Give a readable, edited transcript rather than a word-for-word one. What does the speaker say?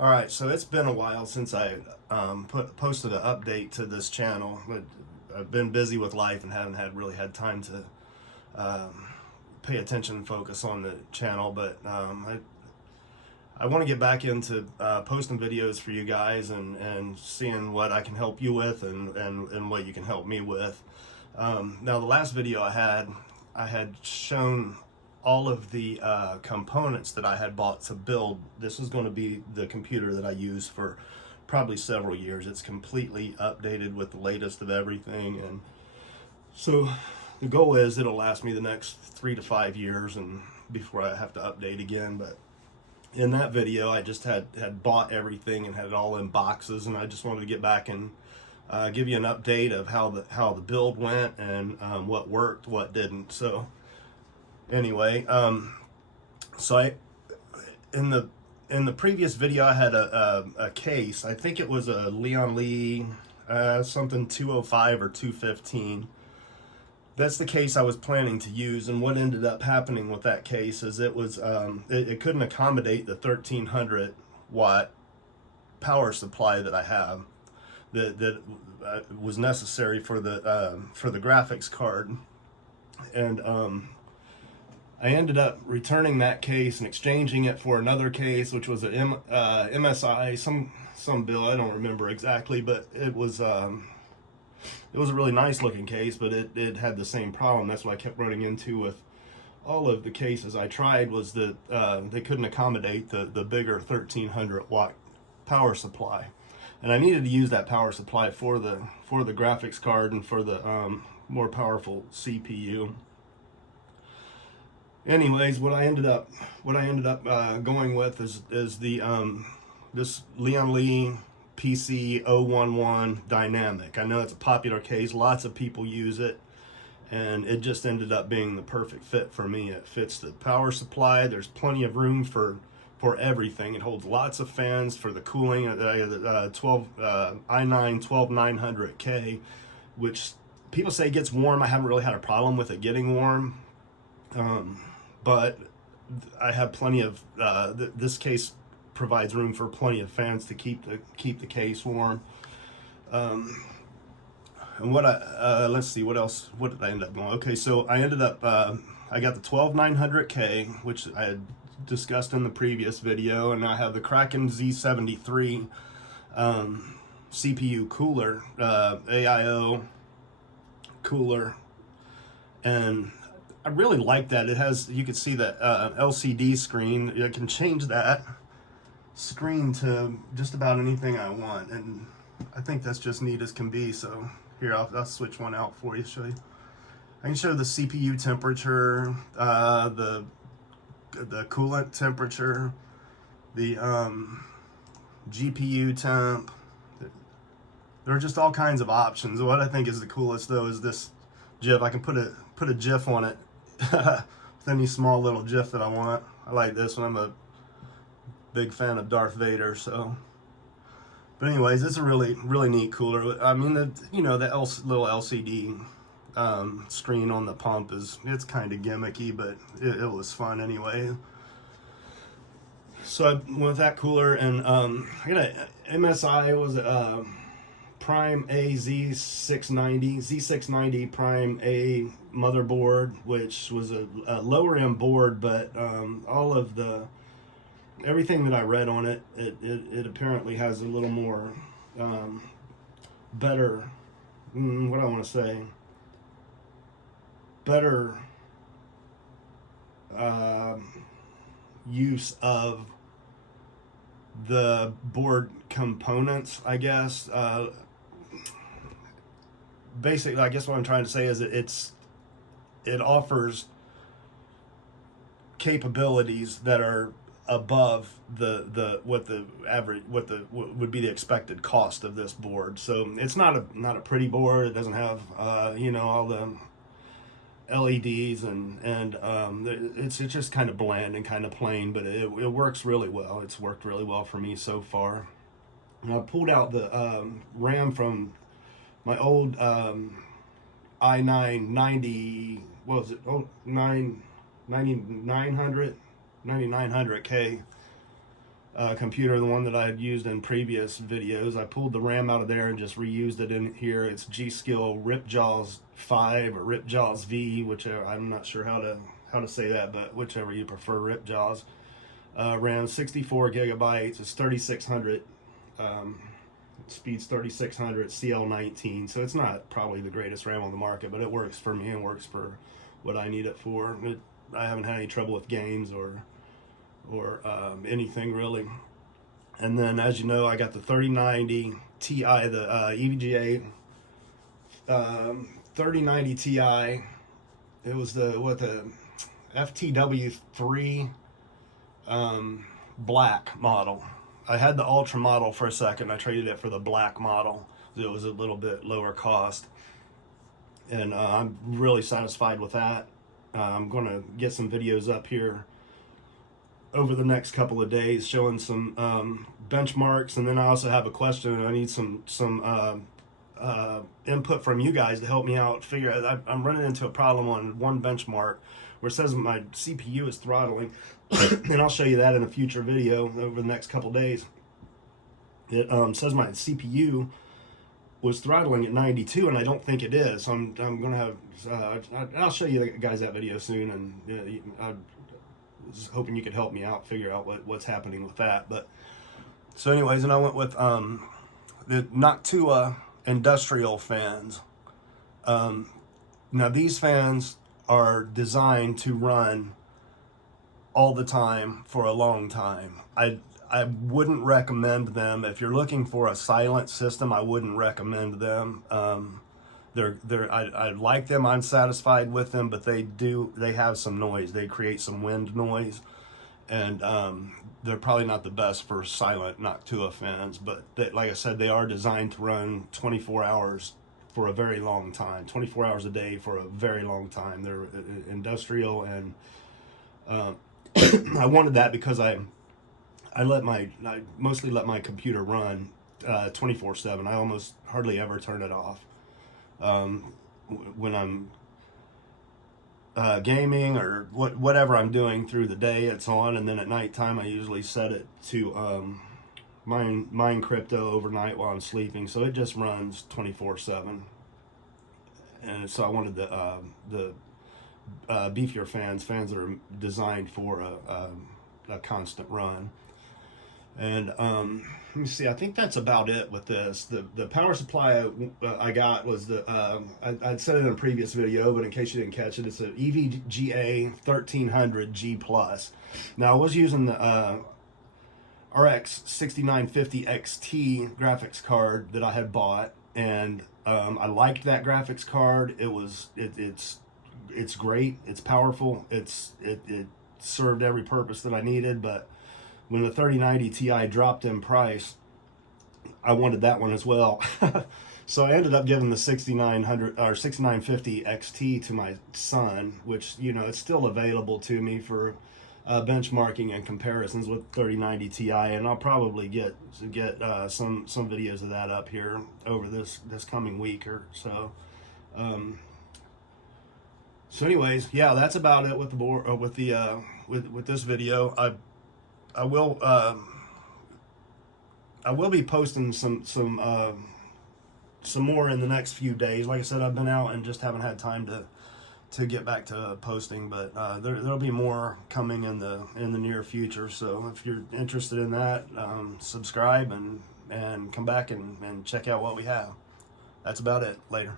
Alright, so it's been a while since I posted an update to this channel. I've been busy with life and haven't really had time to pay attention and focus on the channel, but I want to get back into posting videos for you guys and seeing what I can help you with and what you can help me with. Now the last video I had shown all of the components that I had bought to build. This is going to be the computer that I use for probably several years. It's completely updated with the latest of everything, and so the goal is it'll last me the next 3 to 5 years and before I have to update again. But in that video I just had bought everything and had it all in boxes, and I just wanted to get back and give you an update of how the build went and what worked, what didn't. So anyway, so in the previous video I had a case. I think it was a Leon Lee something 205 or 215. That's the case I was planning to use, and what ended up happening with that case is it was it couldn't accommodate the 1300 watt power supply that I have that was necessary for the graphics card. And I ended up returning that case and exchanging it for another case, which was a MSI, some bill, I don't remember exactly, but it was a really nice looking case, but it had the same problem. That's what I kept running into with all of the cases I tried, was that they couldn't accommodate the bigger 1300 watt power supply, and I needed to use that power supply for the graphics card and for the more powerful CPU. Anyways, what I ended up going with is the this Leon Lee PC 011 Dynamic. I know it's a popular case, lots of people use it, and it just ended up being the perfect fit for me. It fits the power supply. There's plenty of room for everything. It holds lots of fans for the cooling. i9-12900K, which people say gets warm. I haven't really had a problem with it getting warm. But I have plenty of this case provides room for plenty of fans to keep the case warm. And what let's see, what did I end up going? Okay, so I ended up I got the 12900K, which I had discussed in the previous video, and I have the Kraken Z73 CPU cooler, AIO cooler, and I really like that. It has, you can see that LCD screen. I can change that screen to just about anything I want, and I think that's just neat as can be. So here, I'll switch one out for you, show you. I can show the CPU temperature, the coolant temperature, the GPU temp. There are just all kinds of options. What I think is the coolest though is this GIF. I can put a GIF on it with any small little GIF that I want. I like this one. I'm a big fan of Darth Vader, so. But anyways, it's a really neat cooler. I mean, the little LCD screen on the pump it's kind of gimmicky, but it was fun anyway. So I went with that cooler, and I got a MSI, was Prime A Z690 Prime A motherboard, which was a lower end board, but all of everything that I read on it apparently has a little more better, what do I want to say, better use of the board components, I guess. Basically, I guess what I'm trying to say is it offers capabilities that are above what would be the expected cost of this board. So it's not a pretty board. It doesn't have all the LEDs and it's just kind of bland and kind of plain, but it works really well. It's worked really well for me so far. And I pulled out the RAM from my old i9 what was it? 9900K computer, the one that I had used in previous videos. I pulled the RAM out of there and just reused it in here. It's G.skill Ripjaws 5 or Ripjaws V, whichever. I'm not sure how to say that, but whichever you prefer, Ripjaws. RAM 64 gigabytes. It's 3600. Speed's 3600 CL19, so it's not probably the greatest RAM on the market, but it works for me and works for what I need it for. I haven't had any trouble with games or anything really. And then, as you know, I got the 3090 Ti, the EVGA 3090 Ti. It was the FTW3 black model. I had the Ultra model for a second. I traded it for the black model. It was a little bit lower cost, and I'm really satisfied with that. I'm going to get some videos up here over the next couple of days showing some benchmarks, and then I also have a question. I need some input from you guys to help me out figure out. I'm running into a problem on one benchmark where it says my CPU is throttling, and I'll show you that in a future video over the next couple days. It says my CPU was throttling at 92, and I don't think it is. So I'm gonna have I'll show you guys that video soon, and I was hoping you could help me out figure out what's happening with that. But so anyways, and I went with the Noctua industrial fans. Now these fans are designed to run all the time for a long time. I wouldn't recommend them if you're looking for a silent system. I wouldn't recommend them. I like them. I'm satisfied with them, but they have some noise. They create some wind noise, and they're probably not the best for silent Noctua fans. But like I said, they are designed to run 24 hours for a very long time, 24 hours a day for a very long time. They're industrial, and I wanted that because I mostly let my computer run 24/7. I almost hardly ever turn it off. When I'm gaming or whatever I'm doing through the day, it's on, and then at nighttime I usually set it to mine crypto overnight while I'm sleeping, so it just runs 24/7. And so I wanted the beefier fans that are designed for a constant run. And let me see, I think that's about it with this. The power supply I got was I'd said it in a previous video, but in case you didn't catch it, it's an EVGA 1300G+. Now I was using the RX 6950 XT graphics card that I had bought, and I liked that graphics card. It's great, it's powerful, it served every purpose that I needed. But when the 3090 Ti dropped in price, I wanted that one as well. So I ended up giving the 6900 or 6950 XT to my son, which, you know, it's still available to me for benchmarking and comparisons with 3090 Ti, and I'll probably get some videos of that up here over this coming week or so. So anyways, yeah, that's about it with the board, with this video. I will be posting some more in the next few days. Like I said, I've been out and just haven't had time to get back to posting, but there'll be more coming in the near future. So if you're interested in that, subscribe and come back and check out what we have. That's about it. Later.